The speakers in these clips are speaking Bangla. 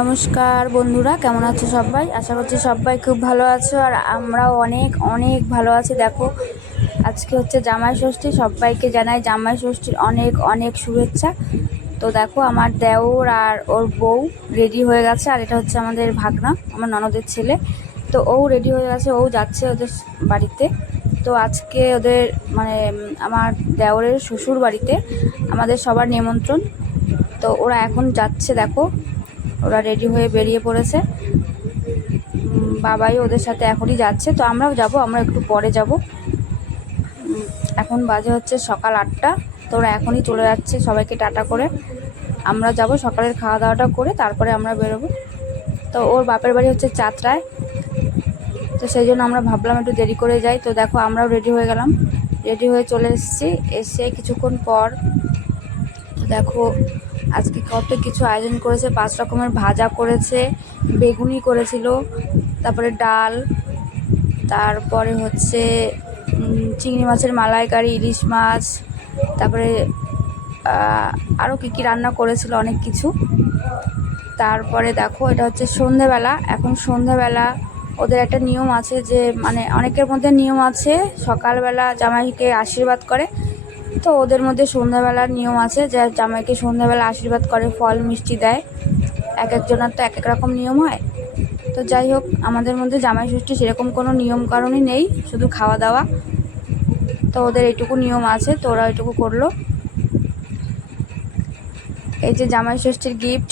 নমস্কার বন্ধুরা, কেমন আছো সবাই? আশা করছি সবাই খুব ভালো আছো, আর আমরাও অনেক অনেক ভালো আছি। দেখো, আজকে হচ্ছে জামাই ষষ্ঠী। সবাইকে জানাই জামাই ষষ্ঠীর অনেক অনেক শুভেচ্ছা। তো দেখো, আমার দেওর আর ওর বউ রেডি হয়ে গেছে, আর এটা হচ্ছে আমাদের ভাগনা, আমার ননদের ছেলে। তো ও রেডি হয়ে গেছে, ও যাচ্ছে ওদের বাড়িতে। তো আজকে ওদের মানে আমার দেওরের শ্বশুর বাড়িতে আমাদের সবার নিমন্ত্রণ। তো ওরা এখন যাচ্ছে, দেখো ওরা রেডি হয়ে বেরিয়ে পড়েছে। বাবাই ওদের সাথে এখনই যাচ্ছে, তো আমরাও যাব, আমরা একটু পরে যাব। এখন বাজে হচ্ছে সকাল 8টা। তো ওরা এখনই চলে যাচ্ছে সবাইকে টাটা করে। আমরা যাব, সকালের খাওয়া দাওয়াটা করে তারপরে আমরা বেরোবো। তো ওর বাপের বাড়ি হচ্ছে চাতরায়, তো সেই জন্য আমরা ভাবলাম একটু দেরি করে যাই। তো দেখো, আমরাও রেডি হয়ে গেলাম, রেডি হয়ে চলে এসেছি। এসে কিছুক্ষণ পর দেখো আজকে কত কিছু আয়োজন করেছে। 5 রকমের ভাজা করেছে, বেগুনি করেছিল, তারপরে ডাল, তারপরে হচ্ছে চিংড়ি মাছের মালাইকারি, ইলিশ মাছ, তারপরে আরও কী কী রান্না করেছিল, অনেক কিছু। তারপরে দেখো, এটা হচ্ছে সন্ধেবেলা। এখন সন্ধেবেলা ওদের একটা নিয়ম আছে, যে মানে অনেকের মধ্যে নিয়ম আছে সকালবেলা জামাইকে আশীর্বাদ করে। তো ওদের মধ্যে সন্ধ্যাবেলার নিয়ম আছে, যে জামাইকে সন্ধ্যাবেলা আশীর্বাদ করে, ফল মিষ্টি দেয়। এক একজনের তো এক এক রকম নিয়ম হয়। তো যাই হোক, আমাদের মধ্যে জামাই ষষ্ঠী সেরকম কোনো নিয়ম কারণই নেই, শুধু খাওয়া দাওয়া। তো ওদের এইটুকু নিয়ম আছে, তো ওরা এইটুকু করলো। এই যে জামাই ষষ্ঠীর গিফট।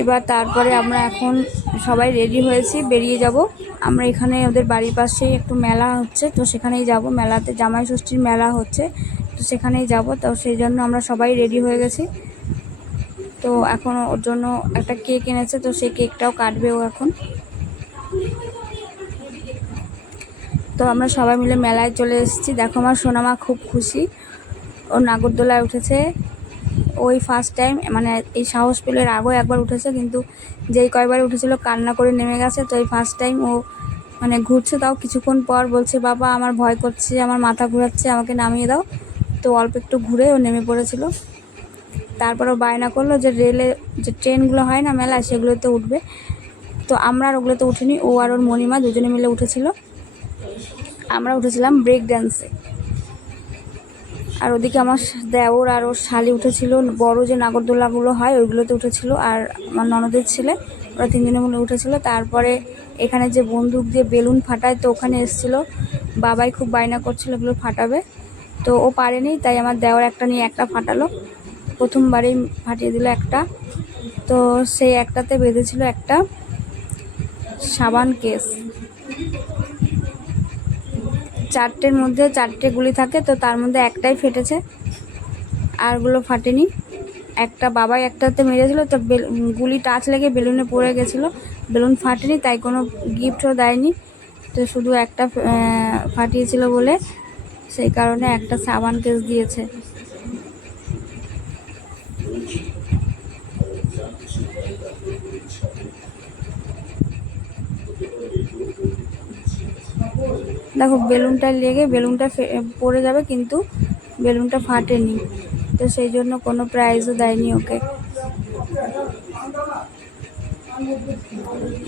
এবার তারপরে আমরা এখন সবাই রেডি হয়েছি, বেরিয়ে যাব। আমরা এখানে ওদের বাড়ির পাশেই একটু মেলা হচ্ছে, তো সেখানেই যাব। মেলাতে জামাই ষষ্ঠীর মেলা হচ্ছে, তো সেখানেই যাব। তো সেই জন্য আমরা সবাই রেডি হয়ে গেছি। তো এখন ওর জন্য একটা কেক এনেছে, তো সেই কেকটাও কাটবে ও এখন। তো আমরা সবাই মিলে মেলায় চলে এসেছি। দেখো, আমার সোনামা খুব খুশি, ও নাগরদোলায় উঠেছে। ওই ফার্স্ট টাইম, মানে এই সাহস পেলে আগেও একবার উঠেছে, কিন্তু যেই কয়বার উঠেছিল কান্না করে নেমে গেছে। তো এই ফার্স্ট টাইম ও মানে ঘুরছে, তাও কিছুক্ষণ পর বলছে, বাবা আমার ভয় করছে, আমার মাথা ঘোরাচ্ছে, আমাকে নামিয়ে দাও। তো অল্প একটু ঘুরে ও নেমে পড়েছিল। তারপর ও বায়না করলো যে রেলে যে ট্রেনগুলো হয় না মেলায়, সেগুলোতে উঠবে। তো আমরা আর ওগুলোতে উঠিনি, ও আর ওর মণিমা দুজনে মিলে উঠেছিল। আমরা উঠেছিলাম ব্রেক ড্যান্সে। আর ওদিকে আমার দেওর আর ওর শালি উঠেছিল বড় যে নাগরদোলাগুলো হয় ওইগুলোতে উঠেছিল, আর আমার ননদের ছেলে, ওরা তিনজনে মিলে উঠেছিল। তারপরে এখানে যে বন্দুক দিয়ে বেলুন ফাটায়, তো ওখানে এসেছিলো। বাবাই খুব বায়না করছিল ওগুলো ফাটাবে, তো ও পারেনি, তাই আমার দেওর একটা নিয়ে একটা ফাটালো। প্রথমবারেই ফাটিয়ে দিল একটা। তো সেই একটাতে বেঁধেছিল একটা সাবান কেস। 4টের মধ্যে 4টে গুলি থাকে, তো তার মধ্যে একটাই ফেটেছে, আরগুলো ফাটেনি। একটা বাবাই একটাতে মেরেছিল, তো গুলি টাচ লেগে বেলুনে পড়ে গেছিলো, বেলুন ফাটেনি, তাই কোনো গিফটও দেয়নি। তো শুধু একটা ফাটিয়েছিল বলে সেই কারণে একটা সাবান কেস দিয়েছে। দেখো, বেলুনটা লেগে বেলুনটা পড়ে যাবে, কিন্তু বেলুনটা ফাটেনি, তো সেই জন্য কোনো প্রাইজও দেয়নি ওকে।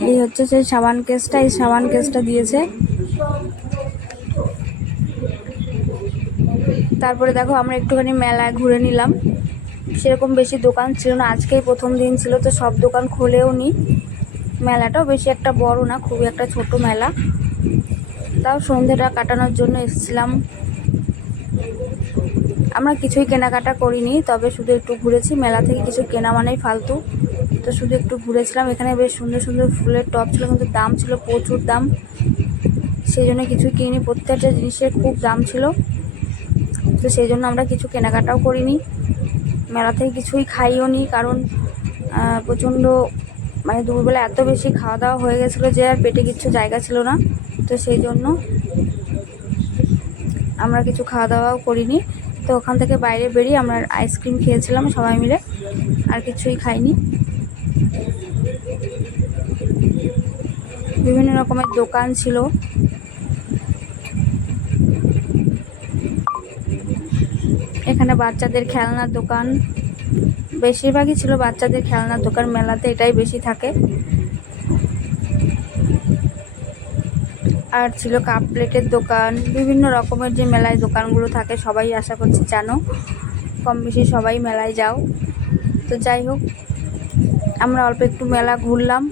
এই হচ্ছে সেই সাবান কেসটা, এই সাবান কেসটা দিয়েছে। তারপরে দেখো, আমরা একটুখানি মেলায় ঘুরে নিলাম। সেরকম বেশি দোকান ছিল না, আজকেই প্রথম দিন ছিল, তো সব দোকান খোলেও নি। মেলাটাও বেশি একটা বড় না, খুবই একটা ছোট মেলা। তাও সন্ধ্যেটা কাটানোর জন্য এসেছিলাম। আমরা কিছুই কেনাকাটা করিনি, তবে শুধু একটু ঘুরেছি। মেলা থেকে কিছু কেনা মানেই ফালতু, তো শুধু একটু ঘুরেছিলাম। এখানে বেশ সুন্দর সুন্দর ফুলের টব ছিল, কিন্তু দাম ছিল প্রচুর দাম, সেই জন্য কিছুই কিনিনি। প্রত্যেকটা জিনিসের খুব দাম ছিল, তো সেই জন্য আমরা কিছু কেনাকাটাও করিনি। মেলা থেকে কিছুই খাইও নি, কারণ প্রচণ্ড মানে দুপুরবেলা এত বেশি খাওয়া দাওয়া হয়ে গেছিলো যে আর পেটে কিছু জায়গা ছিল না, তো সেই জন্য আমরা কিছু খাওয়া দাওয়াও করিনি। তো ওখান থেকে বাইরে বেরিয়ে আমরা আইসক্রিম খেয়েছিলাম সবাই মিলে, আর কিছুই খাইনি। বিভিন্ন রকমের দোকান ছিল। এখানে বাচ্চাদের খেলনার দোকান, বেশিরভাগই ছিল বাচ্চাদের খেলনার দোকান, মেলাতে এটাই বেশি থাকে। আর ছিল কাপ প্লেটের দোকান, বিভিন্ন রকমের যে মেলায় দোকানগুলো থাকে সবাই আশা করছি জানো, কম বেশি সবাই মেলায় যাও। তো যাই হোক, আমরা অল্প একটু মেলা ঘুরলাম,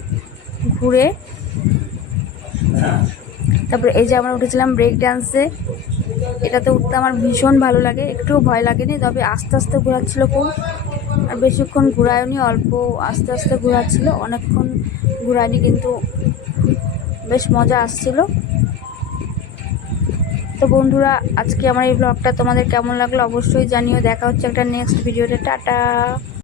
ঘুরে তারপরে এই যে আমরা উঠেছিলাম ব্রেক ডান্সে। এটাতে উঠতে আমার ভীষণ ভালো লাগে, একটুও ভয় লাগেনি, তবে আস্তে আস্তে ঘোরাচ্ছিল খুব, আর বেশিক্ষণ ঘুরায়নি, অল্প আস্তে আস্তে ঘোরাচ্ছিল, অনেকক্ষণ ঘুরায়নি, কিন্তু বেশ মজা আসছিল। তো বন্ধুরা, আজকে আমার এই ব্লগটা তোমাদের কেমন লাগলো অবশ্যই জানিও। দেখা হচ্ছে একটা নেক্সট ভিডিওতে, টাটা।